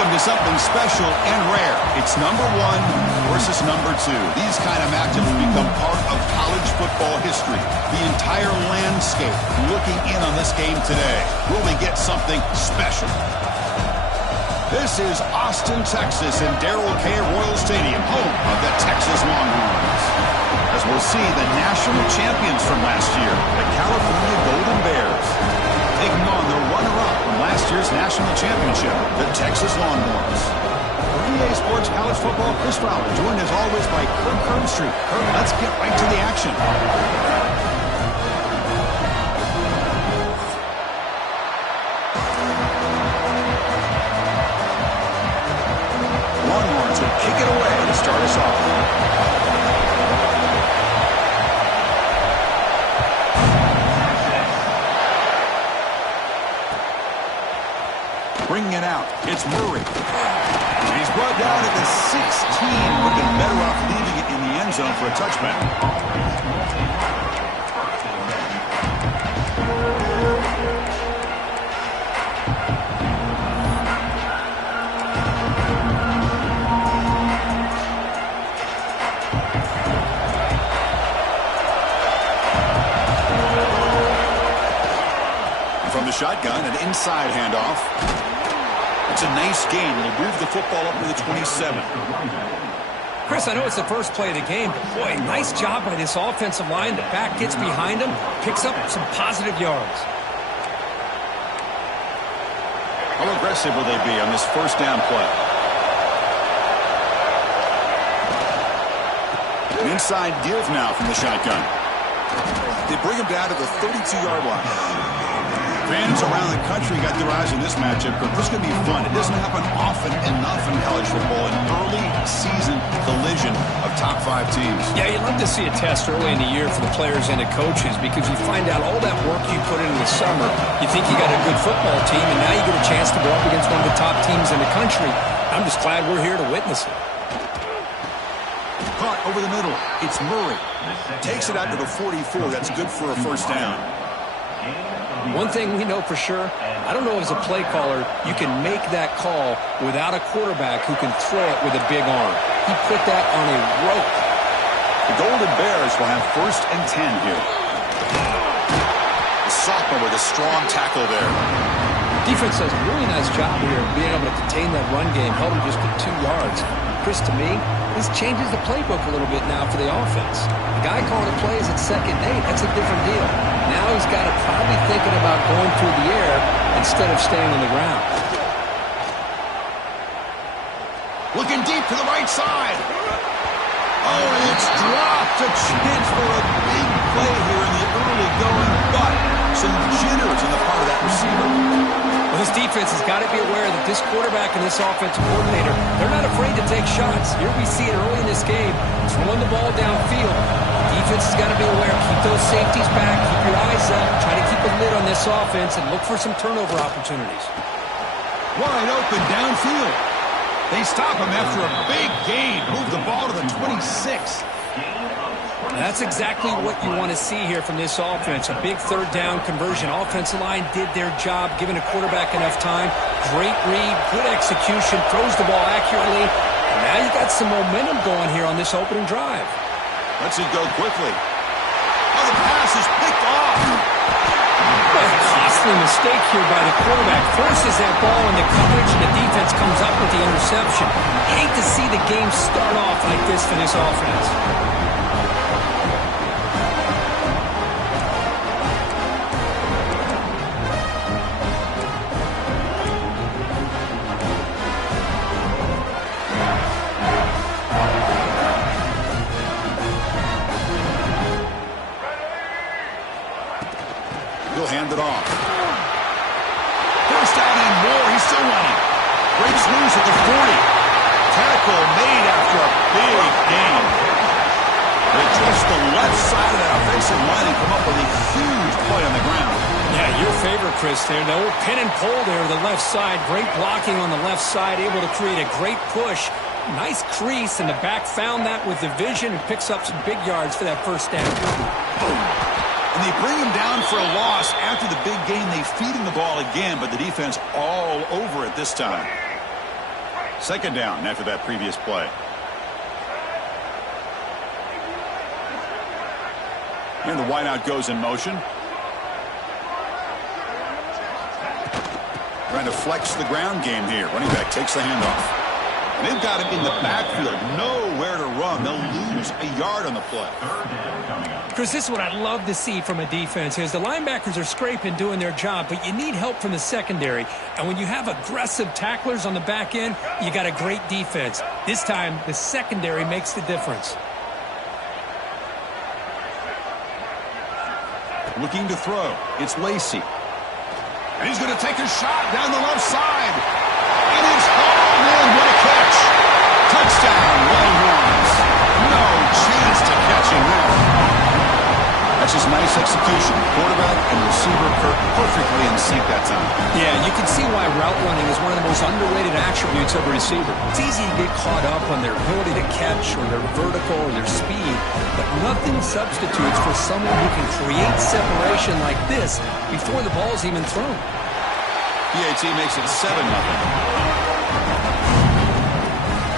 them to something special and rare. It's number 1 versus number 2. These kind of matchups become part of college football history. The entire landscape looking in on this game today. Will we get something special? This is Austin, Texas, and Darrell K. Royal Stadium, home of the Texas Longhorns. As we'll see the national champions from last year, the California Golden Bears, taking on the runner-up from last year's national championship, the Texas Longhorns. For EA Sports College Football, Chris Fowler, joined as always by Kirk Herbstreit. Kirk, let's get right to the action. Longhorns will kick it away to start us off. Bringing it out, it's Murray. He's brought down at the 16. Would have been better off leaving it in the end zone for a touchback. From the shotgun, an inside handoff. It's a nice gain. It'll move the football up to the 27. Chris, I know it's the first play of the game, but boy, nice job by this offensive line. The back gets behind him, picks up some positive yards. How aggressive will they be on this first down play? An inside give now from the shotgun. They bring him down to the 32-yard line. Fans around the country got their eyes on this matchup, but this is going to be fun. It doesn't happen often enough in college football, an early season collision of top 5 teams. Yeah, you'd love to see a test early in the year for the players and the coaches because you find out all that work you put in the summer. You think you got a good football team, and now you get a chance to go up against one of the top teams in the country. I'm just glad we're here to witness it. Caught over the middle. It's Murray. Takes it out to the 44. That's good for a first down. One thing we know for sure, I don't know as a play caller, you can make that call without a quarterback who can throw it with a big arm. He put that on a rope. The Golden Bears will have 1st and 10 here. The sophomore with a strong tackle there. Defense does a really nice job here of being able to contain that run game, held him just to 2 yards. Chris, to me, this changes the playbook a little bit now for the offense. The guy calling the plays at 2nd and 8, that's a different deal. Now he's got to probably thinking about going through the air instead of staying on the ground. Looking deep to the right side. Oh, it's dropped. A chance for a big play here in the early going, but some jitters on the part of that receiver. Well, this defense has got to be aware that this quarterback and this offensive coordinator, they're not afraid to take shots. Here we see it early in this game, throwing the ball downfield. Defense has got to be aware. Keep those safeties back. Keep your eyes up. Try to keep a lid on this offense and look for some turnover opportunities. Wide open downfield. They stop him after a big gain. Move the ball to the 26. That's exactly what you want to see here from this offense. A big 3rd down conversion. Offensive line did their job, giving a quarterback enough time. Great read, good execution, throws the ball accurately. And now you got some momentum going here on this opening drive. Lets it go quickly. Oh, the pass is picked off. A costly mistake here by the quarterback. Forces that ball into coverage, and the defense comes up with the interception. You hate to see the game start off like this for this offense. Hand it off. First down and more. He's still running. Breaks loose at the 40. Tackle made after a big gain. They just the left side of that offensive line and come up with a huge play on the ground. Yeah, your favorite, Chris, there. The old pin and pull there to the left side. Great blocking on the left side. Able to create a great push. Nice crease, and the back found that with the vision and picks up some big yards for that first down. And they bring him down for a loss. After the big game, they feed him the ball again, but the defense all over it this time. Second down after that previous play. And the wideout goes in motion. Trying to flex the ground game here. Running back takes the handoff. And they've got him in the backfield. Nowhere to run. They'll lose a yard on the play. Chris, this is what I'd love to see from a defense is the linebackers are scraping, doing their job, but you need help from the secondary. And when you have aggressive tacklers on the back end, you got a great defense. This time, the secondary makes the difference. Looking to throw. It's Lacy. And he's going to take a shot down the left side. It is hauled in. What a catch. Touchdown, Longhorns. No chance to catch him there. That's just nice execution. Quarterback and receiver perfectly in sync that time. Yeah, you can see why route running is one of the most underrated attributes of a receiver. It's easy to get caught up on their ability to catch or their vertical or their speed, but nothing substitutes for someone who can create separation like this before the ball's even thrown. PAT makes it 7-0.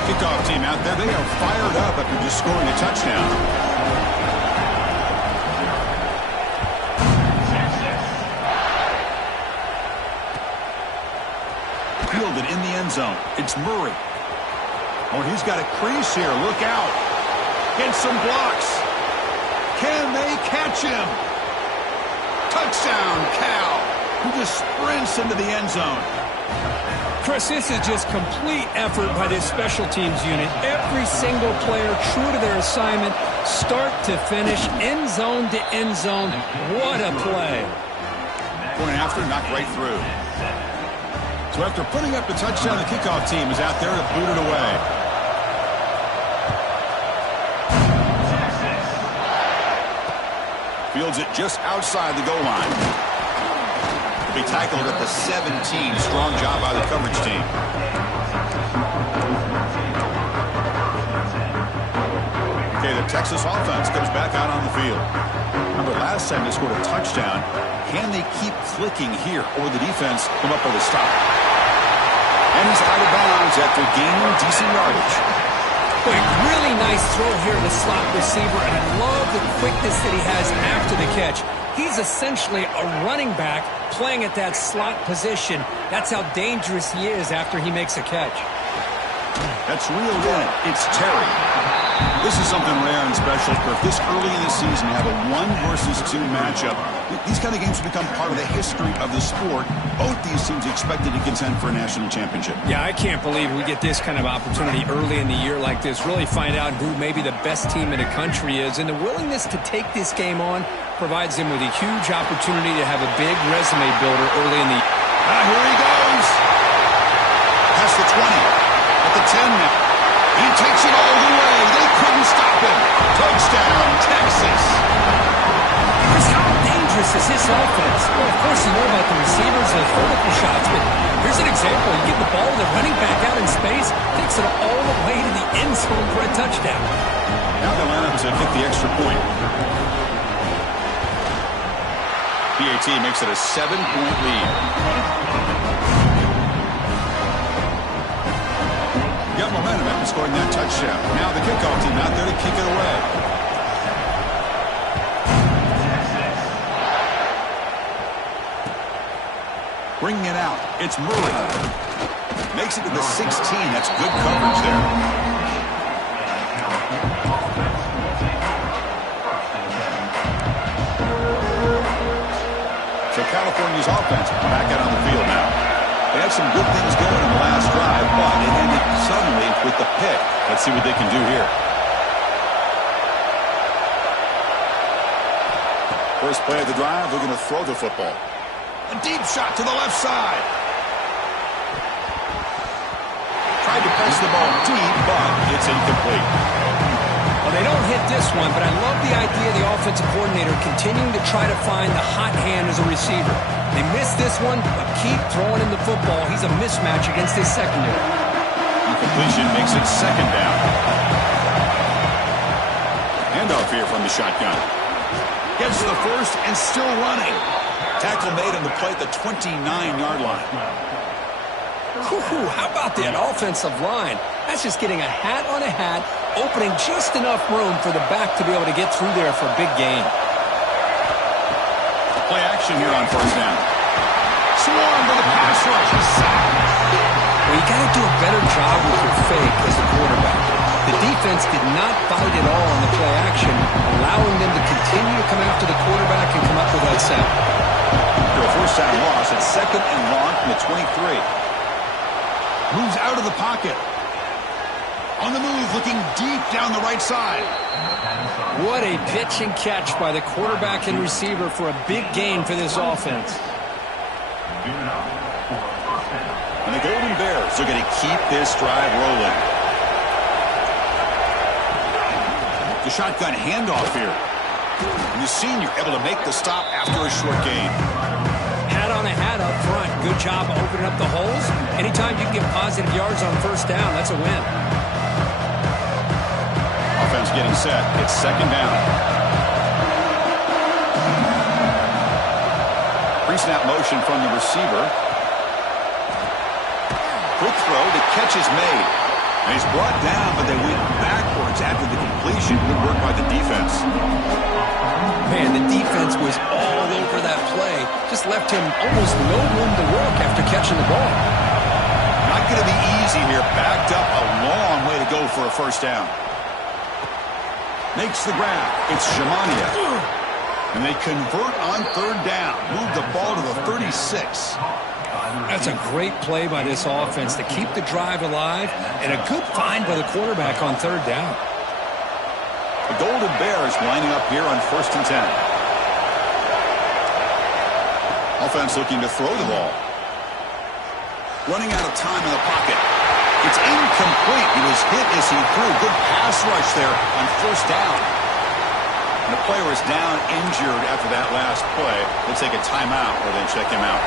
Kickoff team out there. They are fired up after just scoring a touchdown. Fielded in the end zone. It's Murray. Oh, he's got a crease here. Look out. Get some blocks. Can they catch him? Touchdown, Cal. Who just sprints into the end zone. Chris, this is just complete effort by this special teams unit. Every single player true to their assignment, start to finish, end zone to end zone. What a play. Point after, knocked right through. So after putting up the touchdown, the kickoff team is out there to boot it away. Fields it just outside the goal line. Be tackled at the 17. Strong job by the coverage team. Okay, the Texas offense comes back out on the field. Remember, last time they scored a touchdown. Can they keep clicking here, or the defense come up with a stop? And he's out of bounds after gaining decent yardage. Boy, really nice throw here to the slot receiver, and I love the quickness that he has after the catch. He's essentially a running back playing at that slot position. That's how dangerous he is after he makes a catch. That's reeled in. It's Terry. This is something rare and special. For this early in the season, you have a 1-versus-2 matchup. These kind of games have become part of the history of the sport. Both these teams expected to contend for a national championship. Yeah, I can't believe we get this kind of opportunity early in the year like this. Really find out who maybe the best team in the country is. And the willingness to take this game on provides them with a huge opportunity to have a big resume builder early in the year. Here he goes. Past the 20. At the 10 now. He takes it all the way. They couldn't stop him. Touchdown, Texas. Chris, how dangerous is this offense? Well, of course, you know about the receivers and vertical shots, but here's an example. You get the ball, the running back out in space, takes it all the way to the end zone for a touchdown. Now they line up to kick the extra point. PAT makes it a 7-point lead. Got momentum after scoring that touchdown. Now the kickoff team out there to kick it away. Bringing it out. It's Murray. Makes it to the 16. That's good coverage there. So California's offense back out on the field now. They had some good things going in the last drive, but it ended suddenly with the pick. Let's see what they can do here. First play of the drive, they're going to throw the football. A deep shot to the left side. Tried to press the ball deep, but it's incomplete. Well, they don't hit this one, but I love the idea of the offensive coordinator continuing to try to find the hot hand as a receiver. They missed this one, but keep throwing him the football. He's a mismatch against his secondary. Incompletion makes it second down. Handoff here from the shotgun. Gets the first and still running. Tackle made on the play at the 29-yard line. Whew, how about that offensive line? That's just getting a hat on a hat, opening just enough room for the back to be able to get through there for a big gain. Play action here on first down. Swarm for the pass rush. He's sacked. Well, you got to do a better job with your fake as a quarterback. The defense did not fight at all on the play action, allowing them to continue to come after the quarterback and come up with that sack. For a first down loss, it's second and long from the 23. Moves out of the pocket. On the move, looking deep down the right side. What a pitch and catch by the quarterback and receiver for a big gain for this offense. And the Golden Bears are going to keep this drive rolling. The shotgun handoff here. And the senior able to make the stop after a short gain. Hat on a hat up front. Good job opening up the holes. Anytime you can get positive yards on first down, that's a win. Offense getting set. It's second down. Pre-snap motion from the receiver. Quick throw. The catch is made. And he's brought down, but they went backwards after the completion. Good work by the defense. Man, the defense was all over that play. Just left him almost no room to work after catching the ball. Not going to be easy here. Backed up a long way to go for a first down. Makes the grab. It's Shamania. And they convert on third down. Move the ball to the 36. That's a great play by this offense to keep the drive alive, and a good find by the quarterback on third down. The Golden Bears lining up here on first and 10. Offense looking to throw the ball. Running out of time in the pocket. It's incomplete. He was hit as he threw. Good pass rush there on first down. And the player is down injured after that last play. They'll take a timeout or they check him out.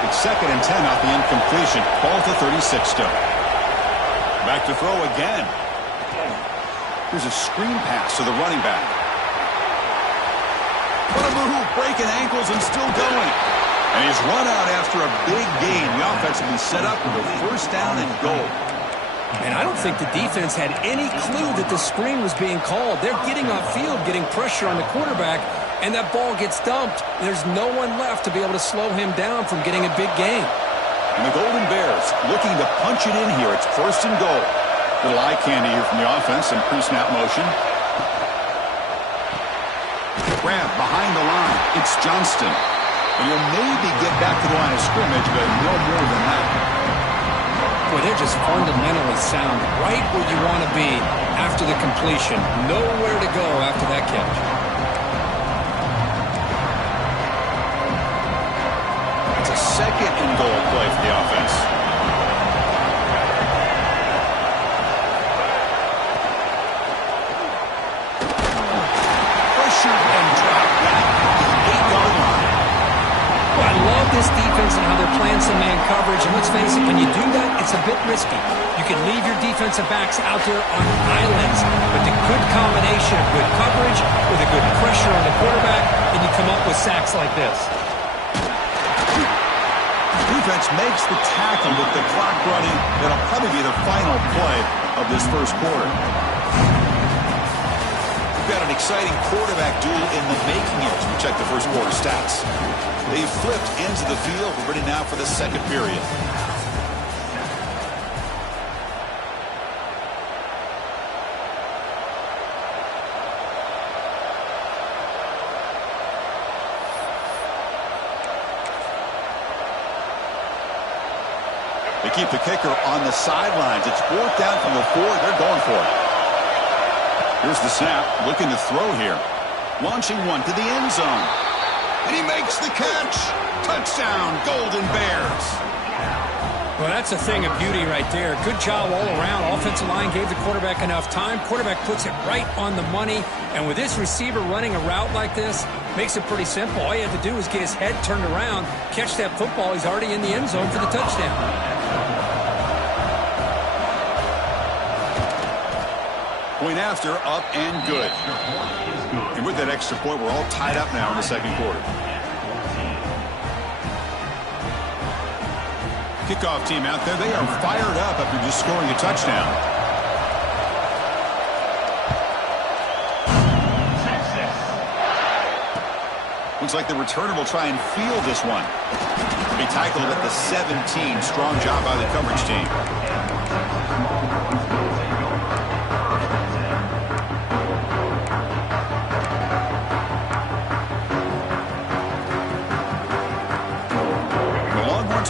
It's second and 10 off the incompletion. Ball to 36 still. Back to throw again. Here's a screen pass to the running back. What a move, breaking ankles and still going. And he's run out after a big gain. The offense will be set up with a first down and goal. And I don't think the defense had any clue that the screen was being called. They're getting off field, getting pressure on the quarterback, and that ball gets dumped. There's no one left to be able to slow him down from getting a big gain. And the Golden Bears looking to punch it in here. It's first and goal. Little eye candy here from the offense in pre-snap motion. Grab behind the line. It's Johnston. And he'll maybe get back to the line of scrimmage, but no more than that. Boy, they're just fundamentally sound. Right where you want to be after the completion. Nowhere to go after that catch. It's a second and goal play for the offense. Pressure and drop back at the 8-yard line. Well, I love this defense and how they're playing some man coverage. And let's face it, when you do that, it's a bit risky. You can leave your defensive backs out there on islands. But the good combination of good coverage with a good pressure on the quarterback, and you come up with sacks like this. Defense makes the tackle with the clock running. That'll probably be the final play of this first quarter. We've got an exciting quarterback duel in the making here as we check the first quarter stats. They've flipped into the field. We're ready now for the second period. They keep the kicker on the sidelines. It's fourth down from the 4. They're going for it. Here's the snap. Looking to throw here. Launching one to the end zone. And he makes the catch. Touchdown, Golden Bears. Well, that's a thing of beauty right there. Good job all around. Offensive line gave the quarterback enough time. Quarterback puts it right on the money. And with this receiver running a route like this, makes it pretty simple. All you have to do is get his head turned around, catch that football. He's already in the end zone for the touchdown. Point after, up and good. And with that extra point, we're all tied up now in the second quarter. kickoff team out there. They are fired up after just scoring a touchdown. Looks like the returner will try and field this one. He tackled at the 17. Strong job by the coverage team.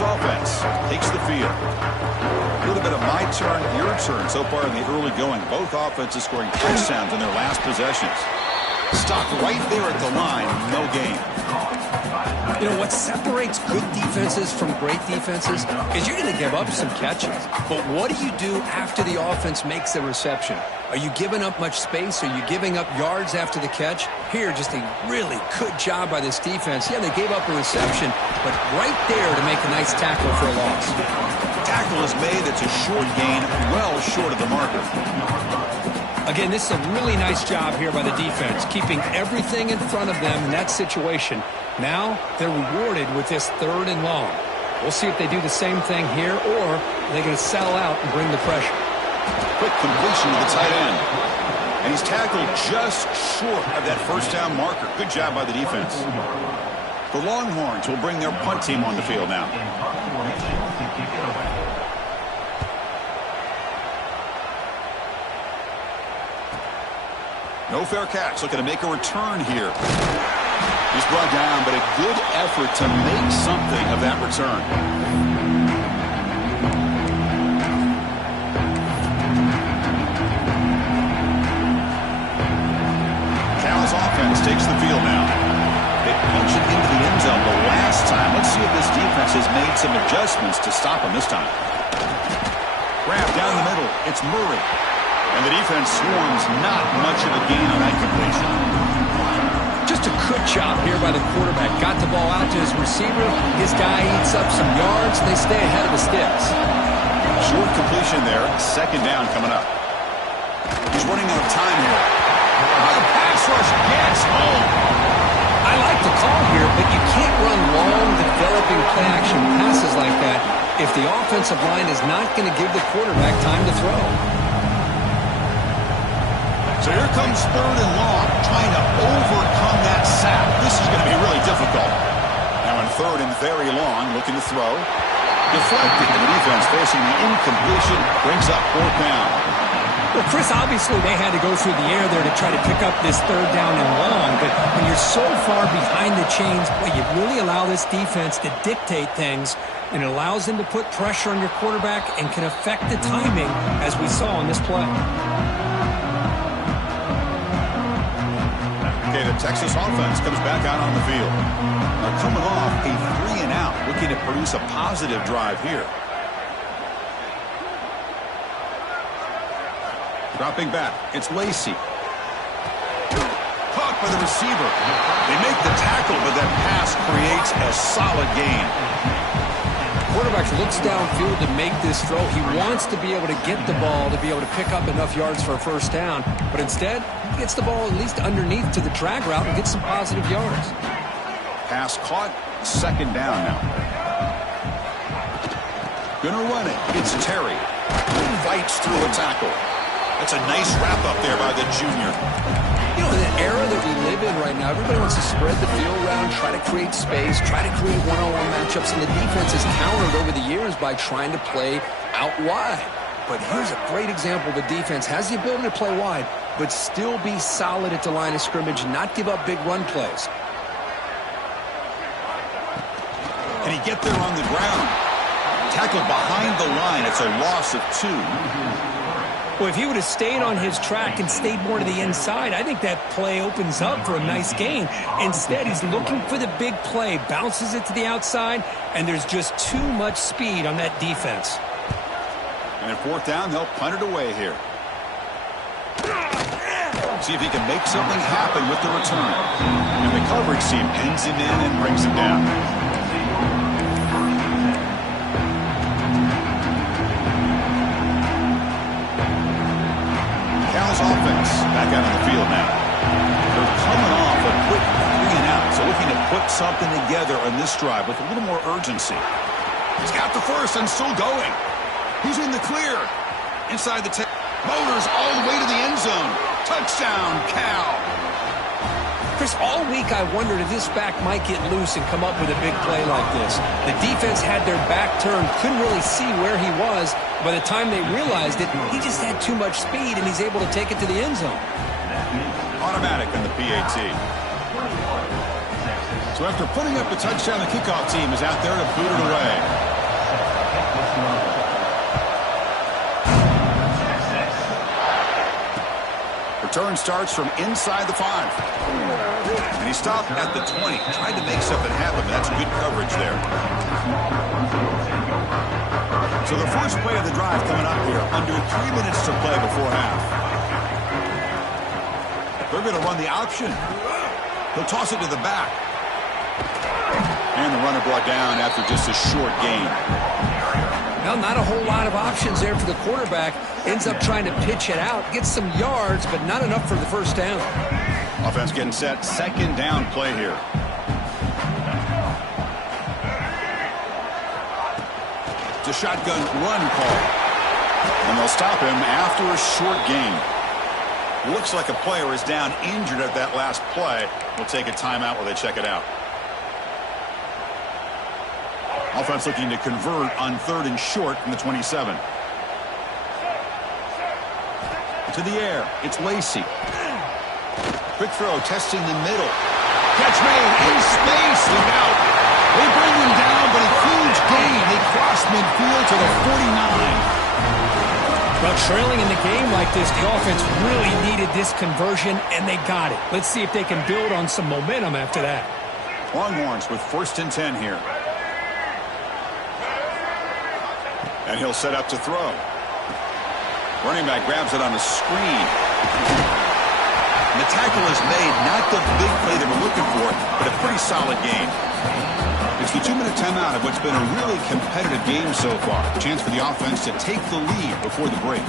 Offense takes the field. A little bit of my turn, your turn so far in the early going. Both offenses scoring touchdowns in their last possessions. Stop right there at the line. No gain. You know, what separates good defenses from great defenses is you're going to give up some catches. But what do you do after the offense makes the reception? Are you giving up much space? Are you giving up yards after the catch? Here, just a really good job by this defense. Yeah, they gave up a reception, but right there to make a nice tackle for a loss. Tackle is made. It's a short gain, well short of the marker. Again, this is a really nice job here by the defense, keeping everything in front of them in that situation. Now they're rewarded with this 3rd and long. We'll see if they do the same thing here, or they're going to settle out and bring the pressure. Quick completion to the tight end. And he's tackled just short of that first down marker. Good job by the defense. The Longhorns will bring their punt team on the field now. No fair catch. Looking to make a return here. He's brought down, but a good effort to make something of that return. Offense takes the field now. They punch it into the end zone the last time. Let's see if this defense has made some adjustments to stop him this time. Grab down the middle. It's Murray. And the defense swarms. Not much of a gain on that completion. Just a good job here by the quarterback. Got the ball out to his receiver. His guy eats up some yards. They stay ahead of the sticks. Short completion there. 2nd down coming up. He's running out of time here. The pass rush gets home. I like the call here, but you can't run long, developing play-action passes like that if the offensive line is not going to give the quarterback time to throw. So here comes 3rd and long, trying to overcome that sack. This is going to be really difficult. Now in 3rd and very long, looking to throw. Deflected, and the defense facing the incompletion brings up 4th down. Well, Chris, obviously they had to go through the air there to try to pick up this 3rd down and long, but when you're so far behind the chains, boy, you really allow this defense to dictate things, and it allows them to put pressure on your quarterback and can affect the timing, as we saw on this play. Okay, the Texas offense comes back out on the field. Now coming off a 3 and out, looking to produce a positive drive here. Dropping back, it's Lacey. Caught by the receiver. They make the tackle, but that pass creates a solid gain. Quarterback looks downfield to make this throw. He wants to be able to get the ball to be able to pick up enough yards for a 1st down, but instead, he gets the ball at least underneath to the drag route and gets some positive yards. Pass caught, 2nd down now. Gonna run it. It's Terry. Fights through a tackle. That's a nice wrap-up there by the junior. You know, in the era that we live in right now, everybody wants to spread the field around, try to create space, try to create one-on-one matchups, and the defense has countered over the years by trying to play out wide. But here's a great example. The defense has the ability to play wide, but still be solid at the line of scrimmage, not give up big run plays. Can he get there on the ground? Tackled behind the line. It's a loss of 2. Well, if he would have stayed on his track and stayed more to the inside, I think that play opens up for a nice gain. Instead, he's looking for the big play, bounces it to the outside, and there's just too much speed on that defense. And at 4th down, they'll punt it away here. See if he can make something happen with the return. And the coverage team pins him in and brings him down. Offense back out on the field now. They're coming off a quick 3 and out, so looking to put something together on this drive with a little more urgency. He's got the first and still going. He's in the clear. Inside the 10. Motors all the way to the end zone. Touchdown, Cal. Chris, all week I wondered if this back might get loose and come up with a big play like this. The defense had their back turned, couldn't really see where he was. By the time they realized it, he just had too much speed, and he's able to take it to the end zone. Automatic on the PAT. So after putting up the touchdown, the kickoff team is out there to boot it away. Return starts from inside the 5. And he stopped at the 20. Tried to make something happen, but that's good coverage there. So the first play of the drive coming up here. Under 3 minutes to play before half. They're going to run the option. He'll toss it to the back. And the runner brought down after just a short gain. Well, not a whole lot of options there for the quarterback. Ends up trying to pitch it out. Gets some yards, but not enough for the first down. Offense getting set. Second down play here. It's a shotgun run call. And they'll stop him after a short gain. Looks like a player is down injured at that last play. We'll take a timeout while they check it out. Offense looking to convert on 3rd and short from the 27. To the air. It's Lacy. Quick throw, testing the middle. Catch made in space. Look out. They bring him down, but a huge gain. They cross midfield to the 49. Well, trailing in the game like this, the offense really needed this conversion, and they got it. Let's see if they can build on some momentum after that. Longhorns with 1st and 10 here. And he'll set up to throw. Running back grabs it on a screen. And the tackle is made. Not the big play they were looking for, but a pretty solid gain. It's the 2-minute timeout of what's been a really competitive game so far. A chance for the offense to take the lead before the break.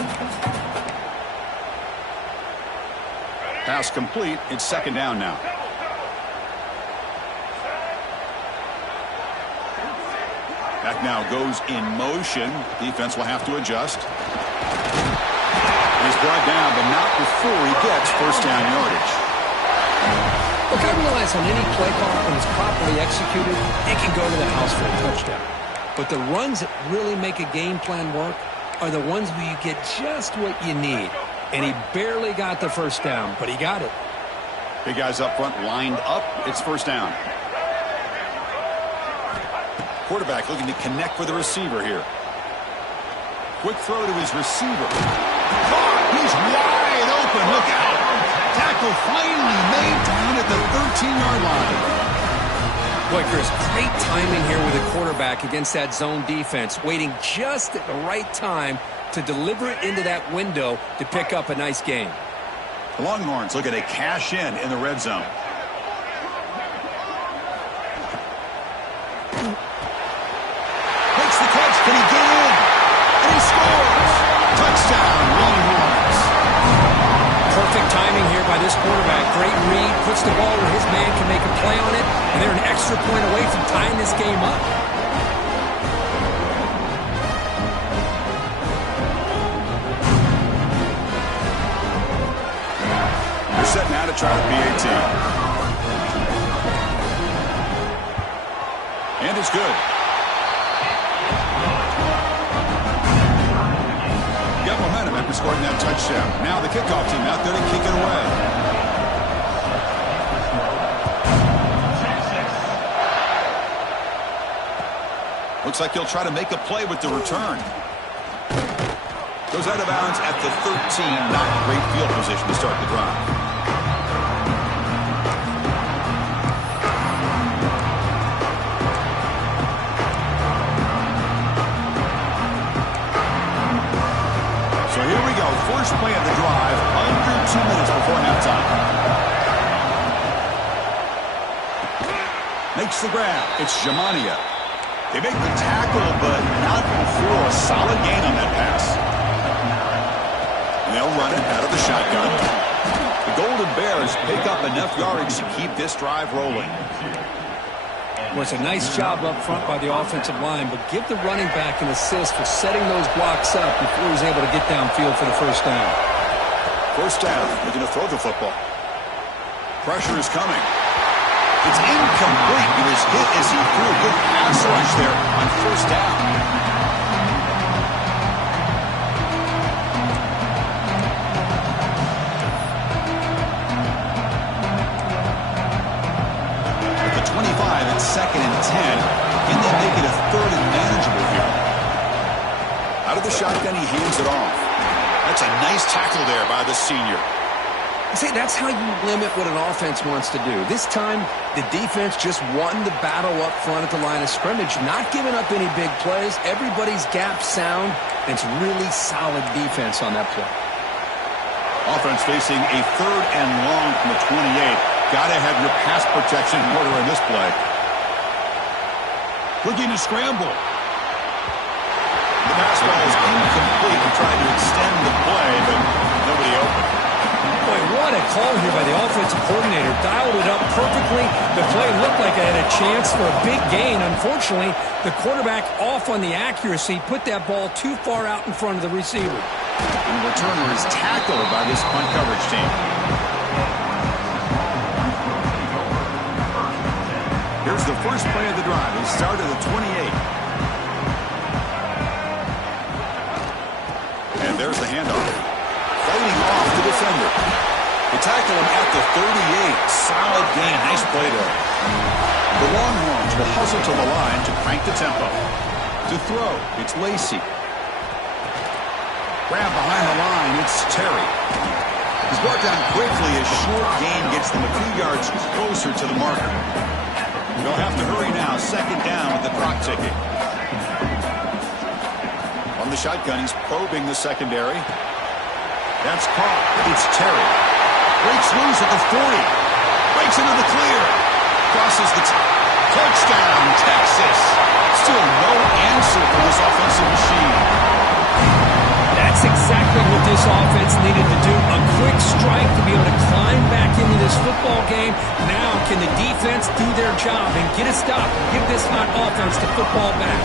Pass complete. It's 2nd down now. Back now goes in motion. Defense will have to adjust. He's brought down, but not before he gets first down yardage. Look, I realize on any play call, when it's properly executed, it can go to the house for a touchdown. But the runs that really make a game plan work are the ones where you get just what you need. And he barely got the first down, but he got it. Big guys up front lined up. It's first down. Quarterback looking to connect with the receiver here. Quick throw to his receiver. Caught. He's wide open. Look out. Tackle finally made down at the 13-yard line. Boy, Chris, great timing here with the quarterback against that zone defense, waiting just at the right time to deliver it into that window to pick up a nice gain. The Longhorns looking to cash in the red zone. Makes the catch. Can he get in? And he scores. Touchdown, Longhorns. Perfect timing here by this quarterback. Great read, puts the ball where his man can make a play on it, and they're an extra point away from tying this game up. They're set now to try the PAT. And it's good. Got momentum after scoring that touchdown. Now the kickoff team out there to kick it away. Looks like he'll try to make a play with the return. Goes out of bounds at the 13. Not great field position to start the drive. So here we go. First play of the drive. Under 2 minutes before halftime. Makes the grab. It's Jamania. They make the tackle, but not before a solid gain on that pass. And they'll run it out of the shotgun. The Golden Bears pick up enough yardage to keep this drive rolling. Well, it's a nice job up front by the offensive line, but give the running back an assist for setting those blocks up before he's able to get downfield for the first down. First down, looking to throw the football. Pressure is coming. It's incomplete. He was hit as he threw a good pass rush there on first down. At the 25, it's 2nd and 10. Can they make it a 3rd and manageable here? Out of the shotgun, he hands it off. That's a nice tackle there by the senior. See, that's how you limit what an offense wants to do. This time, the defense just won the battle up front at the line of scrimmage, not giving up any big plays. Everybody's gap sound, and it's really solid defense on that play. Offense facing a 3rd and long from the 28. Got to have your pass protection in order in this play. Looking to scramble. The pass ball is incomplete and trying to extend the play, but nobody open. Boy, what a call here by the offensive coordinator. Dialed it up perfectly. The play looked like it had a chance for a big gain. Unfortunately, the quarterback off on the accuracy, put that ball too far out in front of the receiver. And the returner is tackled by this punt coverage team. Here's the first play of the drive. He started at the 28. And there's the handoff. Fighting off the defender. They tackle him at the 38. Solid gain. Nice play there. The Longhorns will hustle to the line to crank the tempo. To throw, it's Lacey. Grab behind the line, it's Terry. He's brought down quickly as short gain gets them a few yards closer to the marker. They'll have to hurry now. 2nd down with the clock ticking. On the shotgun, he's probing the secondary. That's caught. It's Terry. Breaks loose at the 40. Breaks into the clear. Crosses the touchdown, Texas. Still no answer for this offensive machine. That's exactly what this offense needed to do. A quick strike to be able to climb back into this football game. Now can the defense do their job and get a stop? Give this hot offense the football back.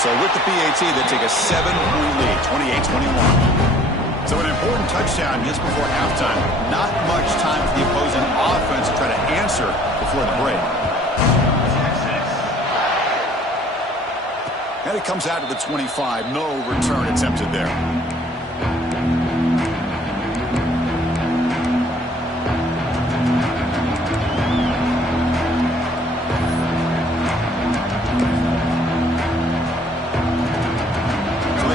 So with the PAT, they take a 7-point lead, 28-21. So an important touchdown just before halftime. Not much time for the opposing offense to try to answer before the break. And it comes out to the 25. No return attempted there.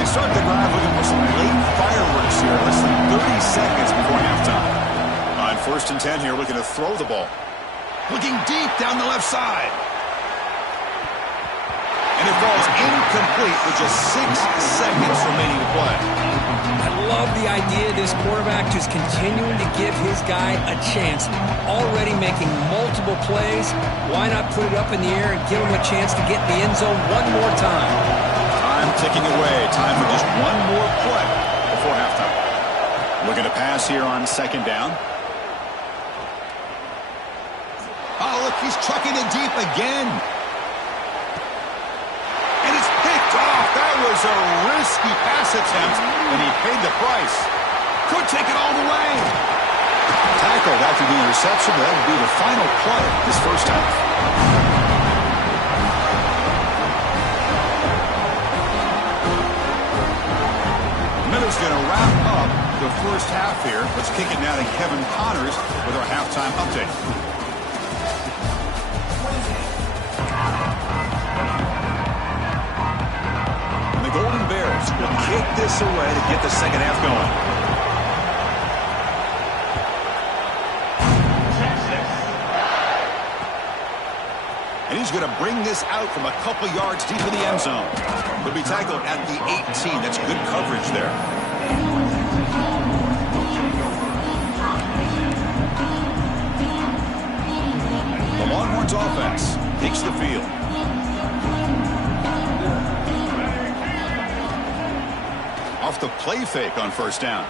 Start the drive looking for some late fireworks here. Less than 30 seconds before halftime. On 1st and 10 here, looking to throw the ball. Looking deep down the left side. And it falls incomplete with just 6 seconds remaining to play. I love the idea of this quarterback just continuing to give his guy a chance. Already making multiple plays. Why not put it up in the air and give him a chance to get in the end zone one more time? Time ticking away. Time for just one more play before halftime. Looking to pass here on 2nd down. Oh, look, he's chucking it deep again. And it's picked off. That was a risky pass attempt, and he paid the price. Could take it all the way. Tackled after the interception. That would be the final play this first half. Miller's going to wrap up the first half here. Let's kick it now to Kevin Connors with our halftime update. And the Golden Bears will kick this away to get the second half going. And he's going to bring this out from a couple yards deep in the end zone. He'll be tackled at the 18. That's good coverage there. The Longhorns offense takes the field. Off the play fake on 1st down.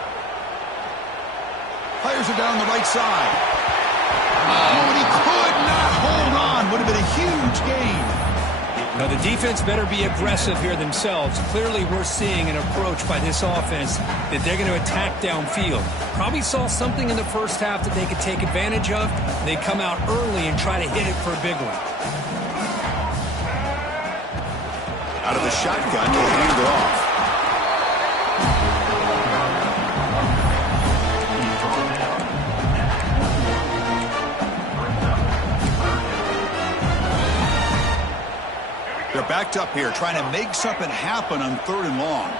Fires it down the right side. Oh, and he could not hold on. Would have been a huge gain. Now, the defense better be aggressive here themselves. Clearly, we're seeing an approach by this offense that they're going to attack downfield. Probably saw something in the first half that they could take advantage of. They come out early and try to hit it for a big one. Out of the shotgun, he'll hand it off. They're backed up here, trying to make something happen on 3rd and long.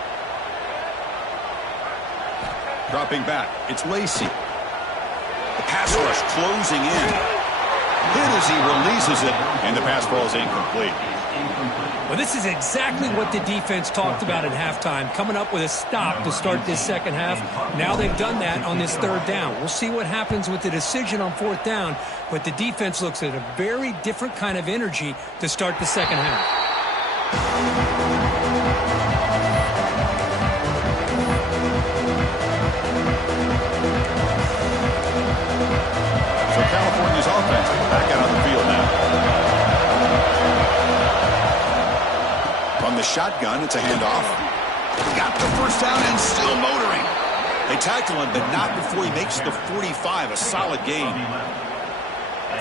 Dropping back, it's Lacy. The pass rush closing in. Hit as he releases it, and the pass ball is incomplete. Well, this is exactly what the defense talked about at halftime, coming up with a stop to start this second half. Now they've done that on this 3rd down. We'll see what happens with the decision on 4th down, but the defense looks at a very different kind of energy to start the second half. So California's offense back out on the field now. From the shotgun, it's a handoff. Got the first down and still motoring. They tackle him, but not before he makes the 45, a solid gain.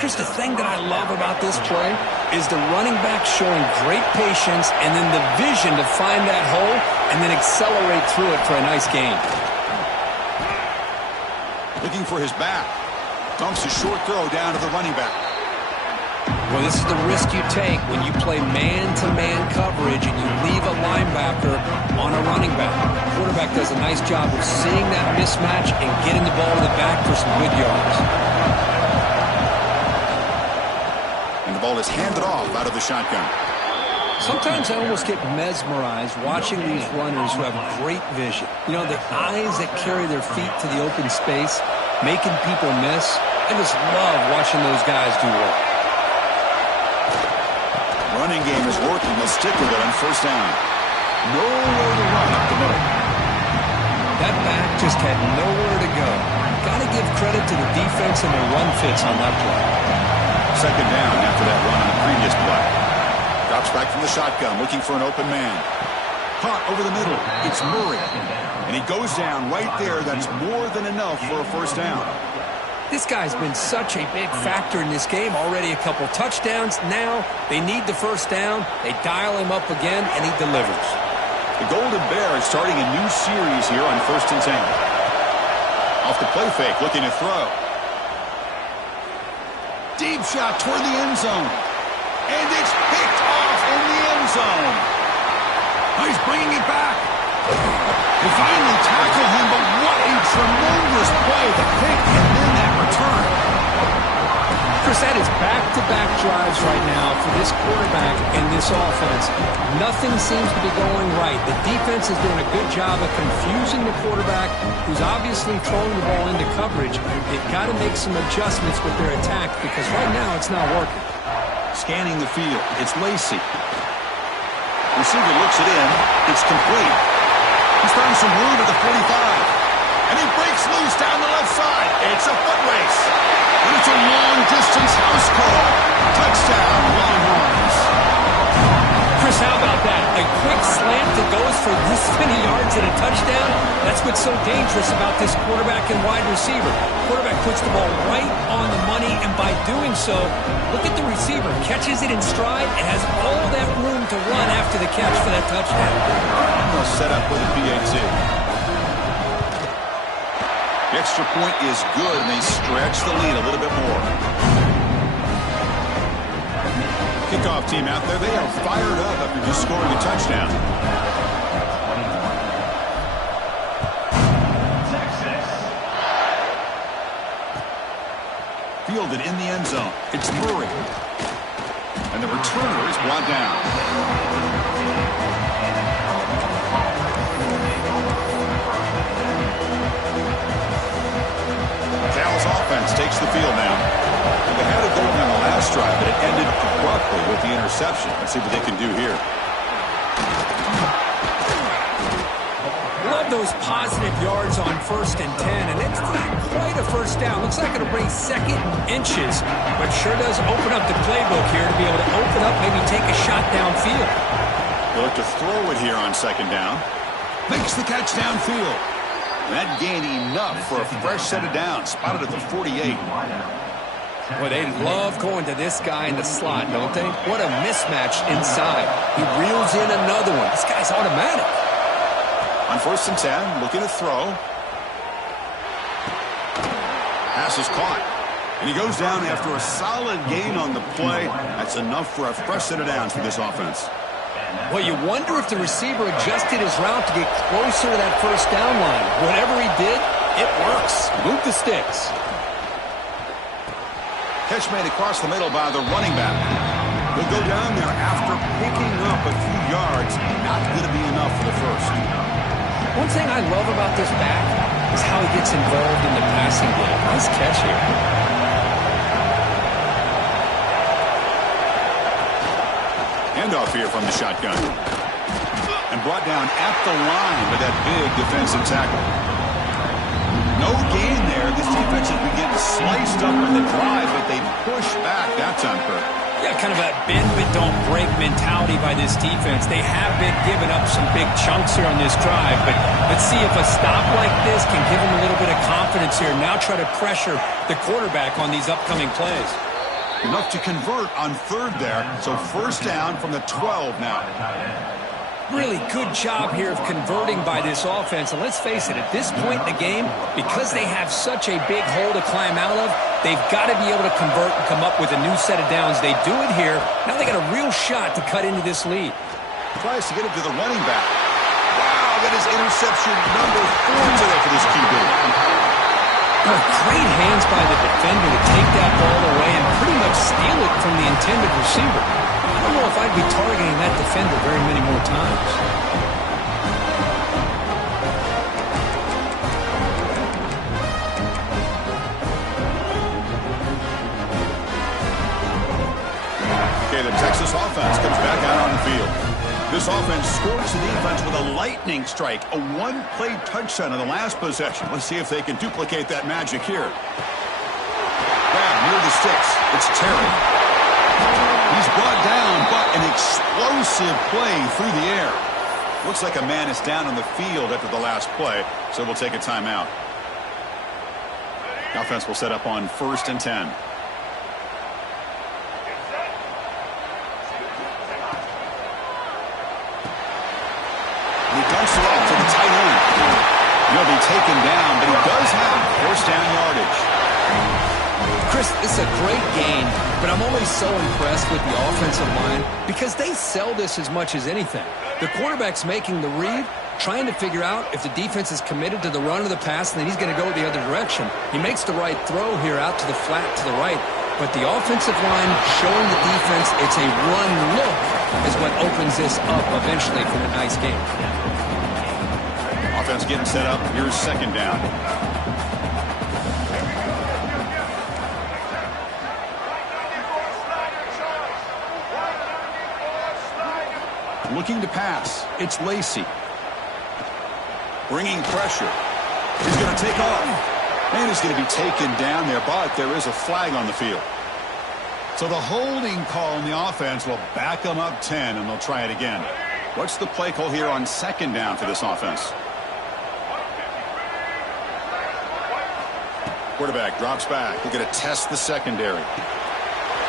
Chris, the thing that I love about this play is the running back showing great patience and then the vision to find that hole and then accelerate through it for a nice gain. Looking for his back. Dumps a short throw down to the running back. Well, this is the risk you take when you play man-to-man coverage and you leave a linebacker on a running back. The quarterback does a nice job of seeing that mismatch and getting the ball to the back for some good yards. And the ball is handed off out of the shotgun. Sometimes I almost get mesmerized watching these runners who have great vision. You know, the eyes that carry their feet to the open space, making people miss. I just love watching those guys do work. Running game is working. They'll stick with it on 1st down. Nowhere to run up the middle. That back just had nowhere to go. Got to give credit to the defense and their run fits on that play. 2nd down after that run on the previous play. Drops back from the shotgun, looking for an open man. Caught over the middle. It's Murray. And he goes down right there. That's more than enough for a 1st down. This guy's been such a big factor in this game. Already a couple touchdowns. Now they need the 1st down. They dial him up again, and he delivers. The Golden Bears starting a new series here on 1st and 10. Off the play fake, looking to throw. Deep shot toward the end zone. And it's picked off in the end zone. He's bringing it back. They finally tackle him, but what a tremendous play. The pick and then that return. Chris, that is back-to-back drives right now for this quarterback and this offense. Nothing seems to be going right. The defense is doing a good job of confusing the quarterback, who's obviously throwing the ball into coverage. They've got to make some adjustments with their attack because right now it's not working. Scanning the field, it's Lacy. Receiver looks it in. It's complete. He's found some room at the 45. And he breaks loose down the left side. It's a foot race. And it's a long-distance house call. Touchdown, Longhorns. Chris, how about that? A quick slant that goes for this many yards and a touchdown? That's what's so dangerous about this quarterback and wide receiver. Quarterback puts the ball right on the money, and by doing so, look at the receiver. Catches it in stride and has all that room to run after the catch for that touchdown. Almost set up with a PAT. The extra point is good, and they stretch the lead a little bit more. Kickoff team out there, they are fired up after just scoring a touchdown. Fielded in the end zone. It's Murray. And the returner is brought down. Cal's offense takes the field now. They had it going on the last drive, but it ended abruptly with the interception. Let's see what they can do here. Love those those positive yards on 1st and 10, and it's not quite a first down. Looks like it'll bring 2nd inches, but sure does open up the playbook here to be able to open up, maybe take a shot downfield. They'll look to throw it here on 2nd down. Makes the catch downfield. That gain enough for a fresh set of downs. Spotted at the 48. Well, they love going to this guy in the slot, don't they? What a mismatch inside. He reels in another one. This guy's automatic. On 1st and 10, looking to throw. Pass is caught. And he goes down after a solid gain on the play. That's enough for a fresh set of downs for this offense. Well, you wonder if the receiver adjusted his route to get closer to that 1st down line. Whatever he did, it works. Move the sticks. Catch made across the middle by the running back. He'll go down there after picking up a few yards. Not going to be enough for the first. One thing I love about this back is how he gets involved in the passing game. Nice catch here. Handoff here from the shotgun. And brought down at the line with that big defensive tackle. No gain there. This defense has been getting sliced up on the drive, but they push back that time, Kirk. Yeah, kind of a bend but don't break mentality by this defense. They have been giving up some big chunks here on this drive, but let's see if a stop like this can give them a little bit of confidence here. Now try to pressure the quarterback on these upcoming plays. Enough to convert on 3rd there, so 1st down from the 12 now. Really good job here of converting by this offense. And let's face it, at this point in the game, because they have such a big hole to climb out of, they've got to be able to convert and come up with a new set of downs. They do it here. Now they got a real shot to cut into this lead. Tries to get it to the running back. Wow, that is interception number 4 today for this QB. Oh, great hands by the defender to take that ball away and pretty much steal it from the intended receiver. I don't know if I'd be targeting that defender very many more times. Okay, the Texas offense comes back out on the field. This offense scores the defense with a lightning strike, a one-play touchdown in the last possession. Let's see if they can duplicate that magic here. Grab near the sticks. It's Terry. He's brought down, but an explosive play through the air. Looks like a man is down on the field after the last play, so we'll take a timeout. The offense will set up on 1st and 10. He dumps it off to the tight end. He'll be taken down, but he does have 1st down yardage. Chris, this is a great game, but I'm always so impressed with the offensive line because they sell this as much as anything. The quarterback's making the read, trying to figure out if the defense is committed to the run or the pass, and then he's going to go the other direction. He makes the right throw here out to the flat to the right, but the offensive line showing the defense it's a run look is what opens this up eventually for the nice game. Offense getting set up. Here's 2nd down. Looking to pass. It's Lacy. Bringing pressure. He's going to take off. And he's going to be taken down there, but there is a flag on the field. So the holding call on the offense will back them up 10, and they'll try it again. What's the play call here on 2nd down for this offense? Quarterback drops back. We're going to test the secondary.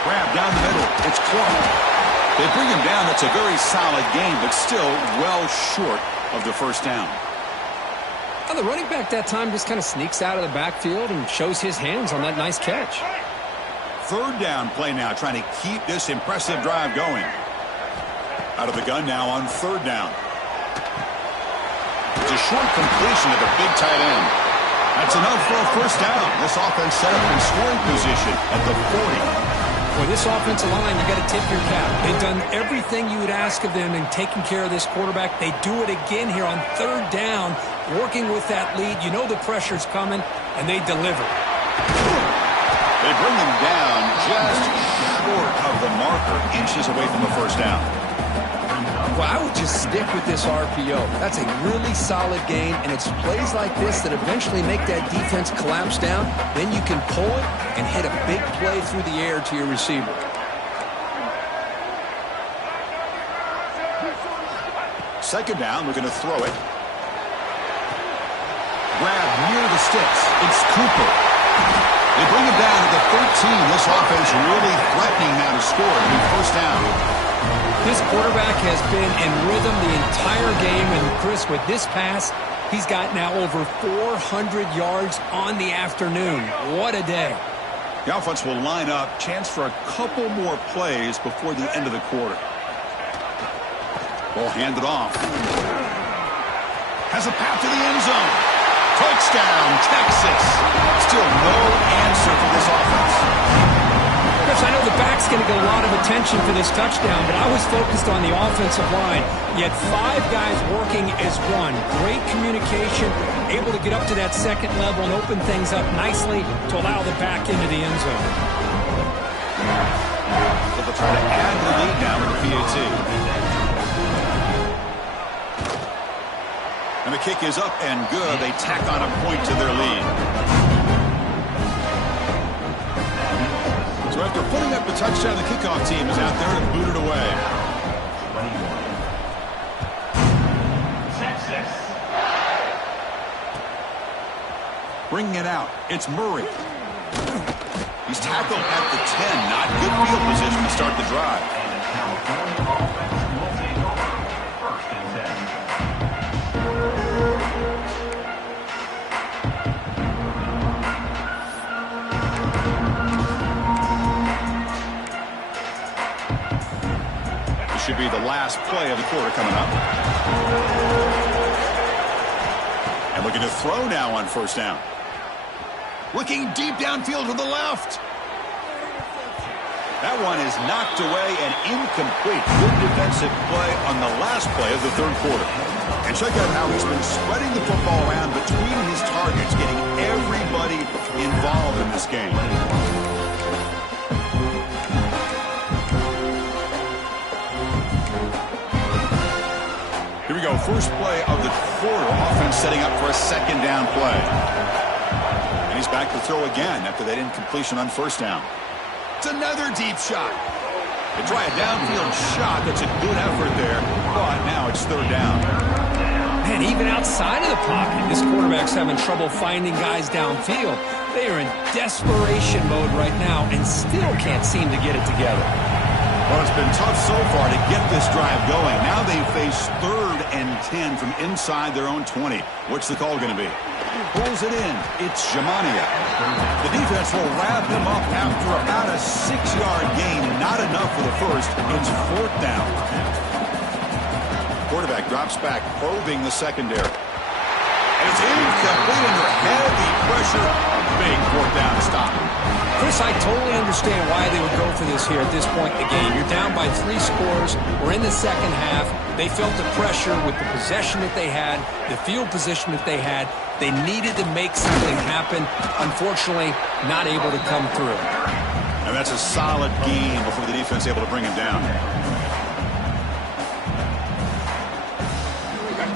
Grab down the middle. It's caught. They bring him down. That's a very solid game, but still well short of the 1st down. Well, the running back that time just kind of sneaks out of the backfield and shows his hands on that nice catch. 3rd down play now, trying to keep this impressive drive going. Out of the gun now on 3rd down. It's a short completion to the big tight end. That's enough for a 1st down. This offense set up in scoring position at the 40. For this offensive line, you got to tip your cap. They've done everything you would ask of them in taking care of this quarterback. They do it again here on 3rd down, working with that lead. You know the pressure's coming, and they deliver. They bring him down just short of the marker, inches away from the 1st down. Well, I would just stick with this RPO. That's a really solid game, and it's plays like this that eventually make that defense collapse down. Then you can pull it and hit a big play through the air to your receiver. Second down, we're going to throw it. Grab near the sticks. It's Cooper. They bring it down to the 13. This offense really threatening now to score. It'll be first down. This quarterback has been in rhythm the entire game, and Chris, with this pass, he's got now over 400 yards on the afternoon. What a day. The offense will line up. Chance for a couple more plays before the end of the quarter. Ball handed off. Has a path to the end zone. Touchdown, Texas. Still no answer for this offense. Chris, I know the back's going to get a lot of attention for this touchdown, but I was focused on the offensive line. You had 5 guys working as one. Great communication, able to get up to that second level and open things up nicely to allow the back into the end zone. So they'll try to add the lead now with the PAT. And the kick is up and good. They tack on a point to their lead. So after putting up the touchdown, the kickoff team is out there to boot it away. Bringing it out, it's Murray. He's tackled at the 10. Not good field position to start the drive. Should be the last play of the quarter coming up. And looking to throw now on first down. Looking deep downfield to the left. That one is knocked away and incomplete. Good defensive play on the last play of the third quarter. And check out how he's been spreading the football around between his targets, getting everybody involved in this game. Here we go, first play of the quarter. Offense setting up for a second down play. And he's back to throw again after that incompletion on first down. It's another deep shot. They try a downfield shot. That's a good effort there, but now it's third down. Man, even outside of the pocket, this quarterback's having trouble finding guys downfield. They are in desperation mode right now and still can't seem to get it together. Well, it's been tough so far to get this drive going. Now they face 3rd and 10 from inside their own 20. What's the call going to be? Pulls it in. It's Jamania. The defense will wrap him up after about a 6-yard gain. Not enough for the first. It's 4th down. Quarterback drops back, probing the secondary. And it's incomplete under heavy pressure. Big 4th down stop. Chris, I totally understand why they would go for this here at this point in the game. You're down by 3 scores. We're in the second half. They felt the pressure with the possession that they had, the field position that they had. They needed to make something happen. Unfortunately, not able to come through. And that's a solid game before the defense able to bring him down.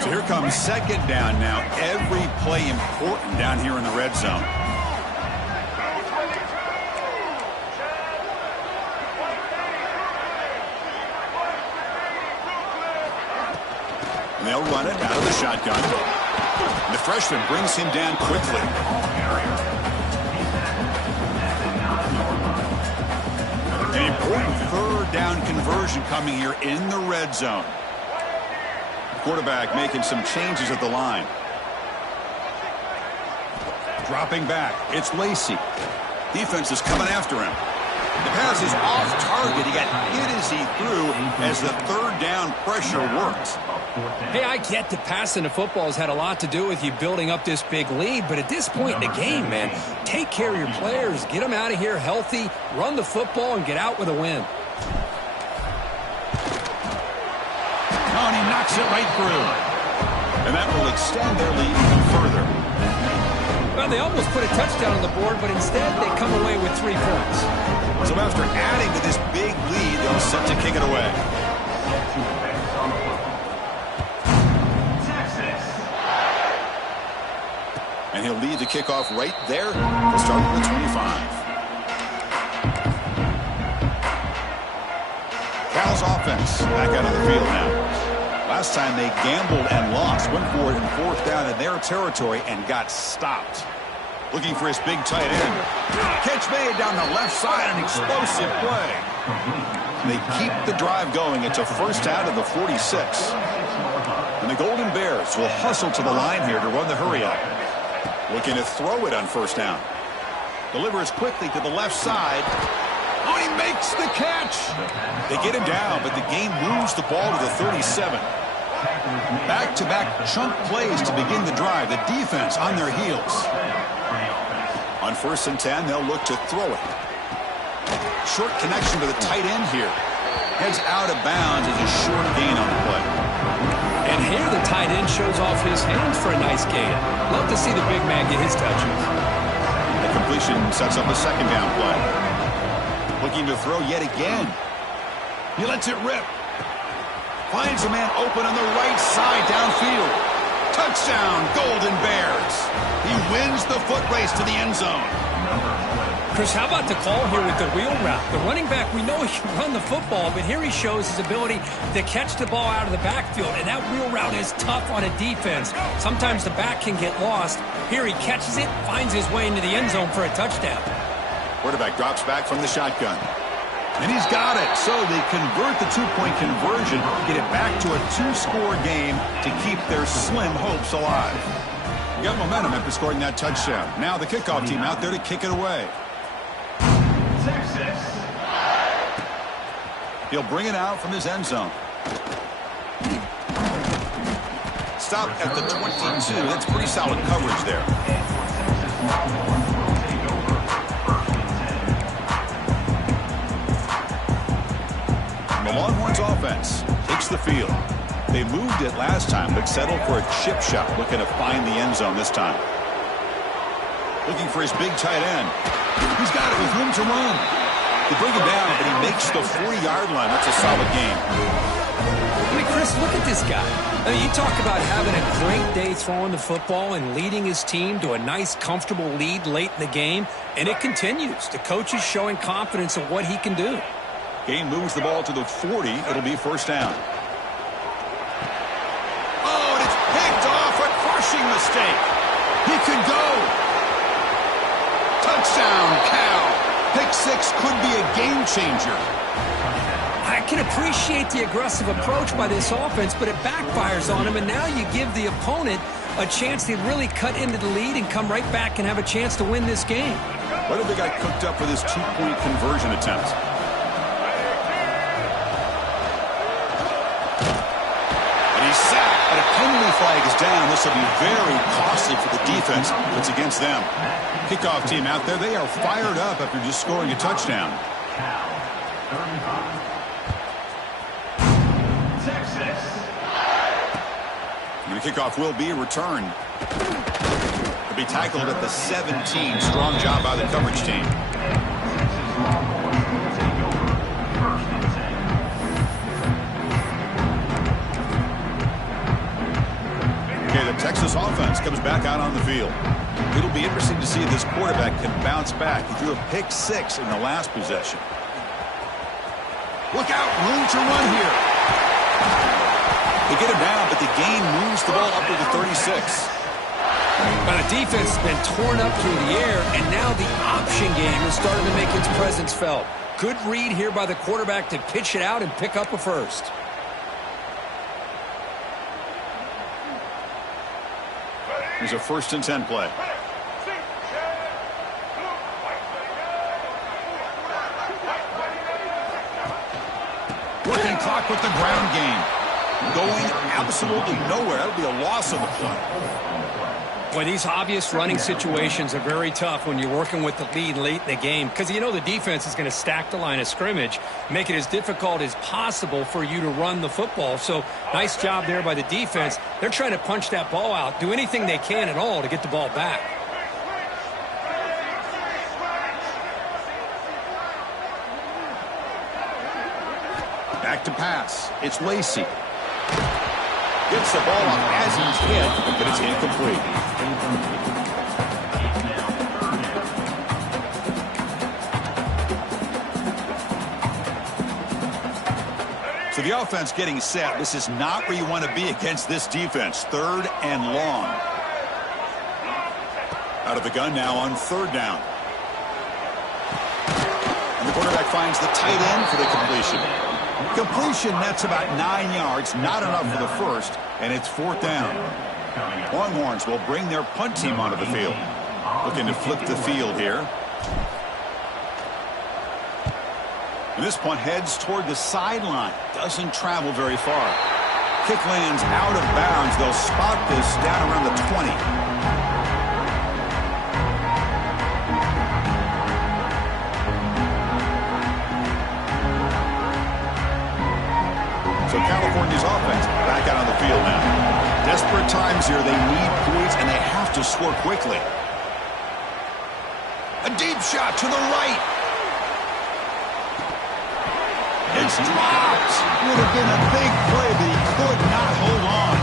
So here comes second down now. Every play important down here in the red zone. And they'll run it out of the shotgun. And the freshman brings him down quickly. An important 3rd down conversion coming here in the red zone. Quarterback making some changes at the line. Dropping back. It's Lacey. Defense is coming after him. The pass is off target. He got hit as he threw as the 3rd down pressure works. Hey, I get that passing the football has had a lot to do with you building up this big lead, but at this point in the game, man, take care of your players, get them out of here healthy, run the football, and get out with a win. Oh, and he knocks it right through. And that will extend their lead even further. Well, they almost put a touchdown on the board, but instead they come away with 3 points. So after adding to this big lead, they'll set to kick it away. he'll lead the kickoff right there. We'll start with the 25. Cal's offense back out on the field now. Last time they gambled and lost. Went for it in fourth down in their territory and got stopped. Looking for his big tight end. Catch made down the left side. An explosive play. They keep the drive going. It's a first down to the 46. And the Golden Bears will hustle to the line here to run the hurry up. Looking to throw it on first down. Delivers quickly to the left side. Oh, he makes the catch. They get him down, but the game moves the ball to the 37. Back-to-back chunk plays to begin the drive. The defense on their heels. On 1st and 10, they'll look to throw it. Short connection to the tight end here. Heads out of bounds as a short gain on the play. And here the tight end shows off his hands for a nice gain. Love to see the big man get his touches. The completion sets up a second down play. Looking to throw yet again. He lets it rip. Finds a man open on the right side downfield. Touchdown, Golden Bears. He wins the foot race to the end zone. Chris, how about the call here with the wheel route? The running back, we know he can run the football, but here he shows his ability to catch the ball out of the backfield, and that wheel route is tough on a defense. Sometimes the back can get lost. Here he catches it, finds his way into the end zone for a touchdown. Quarterback drops back from the shotgun. And he's got it. So they convert the two-point conversion, get it back to a two-score game to keep their slim hopes alive. Got momentum after scoring that touchdown. Now the kickoff team out there to kick it away. He'll bring it out from his end zone. Stop at the 22. That's pretty solid coverage there. The Longhorns offense takes the field. They moved it last time, but settled for a chip shot, looking to find the end zone this time. Looking for his big tight end. He's got it with room to run. They bring him down, but he makes the 40-yard line. That's a solid game. I mean, Chris, look at this guy. I mean, you talk about having a great day throwing the football and leading his team to a nice, comfortable lead late in the game, and it continues. The coach is showing confidence in what he can do. Game moves the ball to the 40. It'll be first down. Oh, and it's picked off. A crushing mistake. He could go. Touchdown, Cal. Pick six could be a game changer. I can appreciate the aggressive approach by this offense, but it backfires on him, and now you give the opponent a chance to really cut into the lead and come right back and have a chance to win this game. What have they got cooked up for this two-point conversion attempt? And he's sacked, but a penalty flag is down. This will be very costly for the defense if it's against them. Kickoff team out there, they are fired up after just scoring a touchdown. And the kickoff will be returned. He'll be tackled at the 17. Strong job by the coverage team. Okay, the Texas offense comes back out on the field. It'll be interesting to see if this quarterback can bounce back. He threw a pick six in the last possession. Look out, room to run here. They get him down, but the gain moves the ball up to the 36. But the defense has been torn up through the air, and now the option game is starting to make its presence felt. Good read here by the quarterback to pitch it out and pick up a first. Here's a 1st and 10 play. Working clock with the ground game. Going absolutely nowhere. That'll be a loss of the play. Boy, these obvious running situations are very tough when you're working with the lead late in the game, because you know the defense is going to stack the line of scrimmage, make it as difficult as possible for you to run the football. So nice job there by the defense. They're trying to punch that ball out, do anything they can at all to get the ball back. Back to pass. It's Lacey. Gets the ball off as he's hit, but it's incomplete. So the offense getting set. This is not where you want to be against this defense. 3rd and long. Out of the gun now on 3rd down. And the quarterback finds the tight end for the completion. Completion nets about 9 yards. Not enough for the first. And it's 4th down. Longhorns will bring their punt team onto the field. Looking to flip the field here. And this punt heads toward the sideline. Doesn't travel very far. Kick lands out of bounds. They'll spot this down around the 20. So California's offense back out on the field now. Desperate times here. They need points, and they have to score quickly. A deep shot to the right. It's dropped. Would have been a big play, but he could not hold on.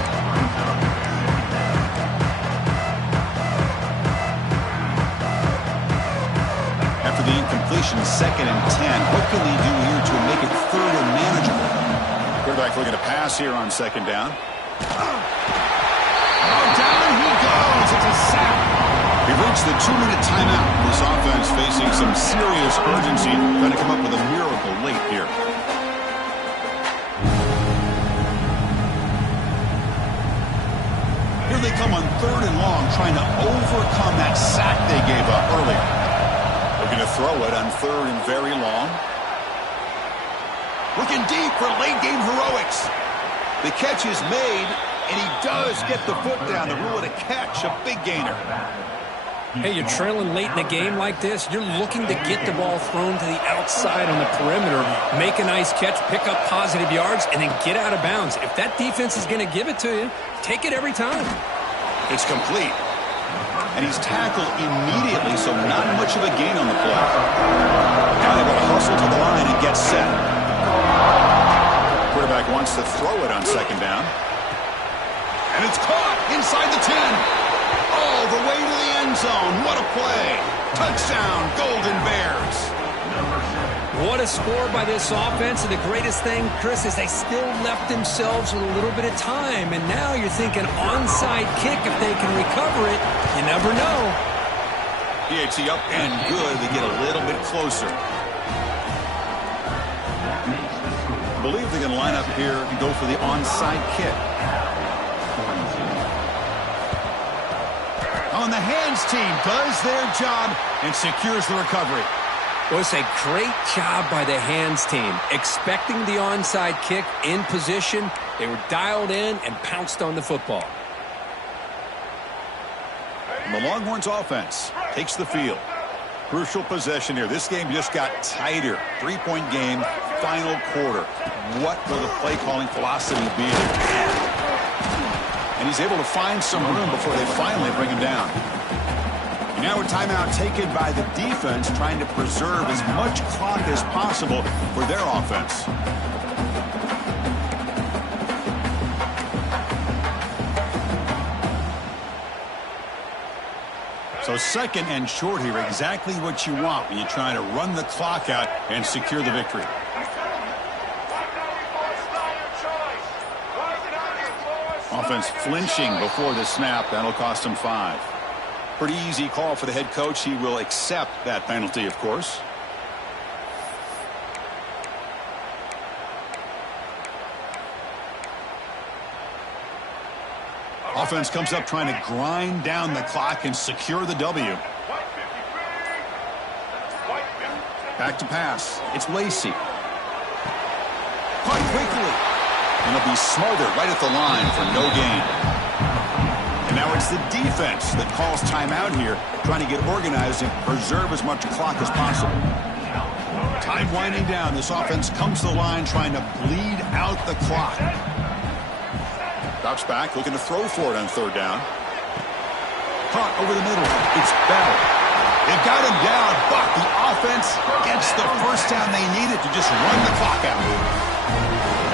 After the incompletion, 2nd and 10. What can they do here to make it 3rd and manageable? Quarterback looking to pass here on 2nd down. Oh, down he goes. It's a sack. We've reached the 2-minute timeout. This offense facing some serious urgency, trying to come up with a miracle late here. Here they come on 3rd and long, trying to overcome that sack they gave up earlier. Looking to throw it on 3rd and very long. Looking deep for late-game heroics. The catch is made, and he does get the foot down. The rule of the catch, a big gainer. Hey, you're trailing late in the game like this. You're looking to get the ball thrown to the outside on the perimeter, make a nice catch, pick up positive yards, and then get out of bounds. If that defense is going to give it to you, take it every time. It's complete. And he's tackled immediately, so not much of a gain on the play. Now they've got to hustle to the line and get set. Quarterback wants to throw it on 2nd down. And it's caught inside the 10. All the way to the end zone. What a play. Touchdown, Golden Bears. What a score by this offense. And the greatest thing, Chris, is they still left themselves with a little bit of time. And now you're thinking onside kick if they can recover it. You never know. PAT up and good. They get a little bit closer. I believe they're going to line up here and go for the onside kick. On the hands team does their job and secures the recovery. Well, it's a great job by the hands team. Expecting the onside kick in position, they were dialed in and pounced on the football. And the Longhorns offense takes the field. Crucial possession here. This game just got tighter. 3-point game, final quarter. What will the play calling philosophy be here? And he's able to find some room before they finally bring him down. And now a timeout taken by the defense, trying to preserve as much clock as possible for their offense. So 2nd and short here, exactly what you want when you're trying to run the clock out and secure the victory. Offense flinching before the snap. That'll cost him 5. Pretty easy call for the head coach. He will accept that penalty, of course. Offense comes up trying to grind down the clock and secure the W. Back to pass. It's Lacey. Caught quickly. And he'll be smothered right at the line for no gain. And now it's the defense that calls timeout here, trying to get organized and preserve as much clock as possible. Time winding down. This offense comes to the line trying to bleed out the clock. Drops back, looking to throw for it on 3rd down. Caught over the middle. It's Bell. They've got him down, but the offense gets the first down they needed to just run the clock out.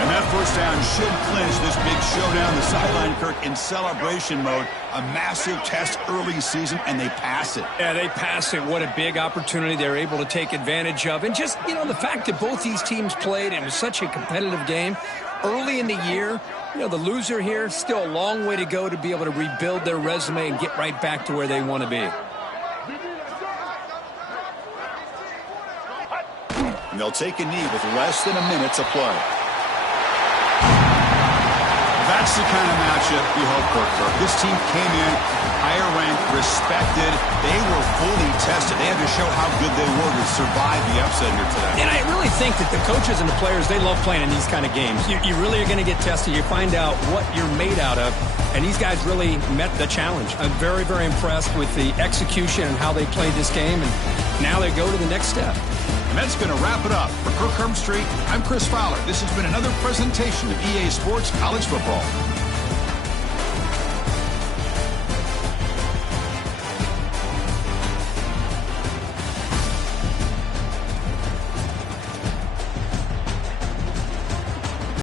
And that first down should clinch this big showdown. The sideline, Kirk, in celebration mode. A massive test early season, and they pass it. Yeah, they pass it. What a big opportunity they're able to take advantage of. And just, the fact that both these teams played, it was such a competitive game early in the year. The loser here, still a long way to go to be able to rebuild their resume and get right back to where they want to be. And they'll take a knee with less than a minute to play. That's the kind of matchup we hope for, Kirk. This team came in higher ranked, respected. They were fully tested. They had to show how good they were to survive the upset here today. And I really think that the coaches and the players, they love playing in these kind of games. You really are going to get tested. You find out what you're made out of. And these guys really met the challenge. I'm very, very impressed with the execution and how they played this game. And now they go to the next step. And that's going to wrap it up. For Kirk Herbstreit, I'm Chris Fowler. This has been another presentation of EA Sports College Football.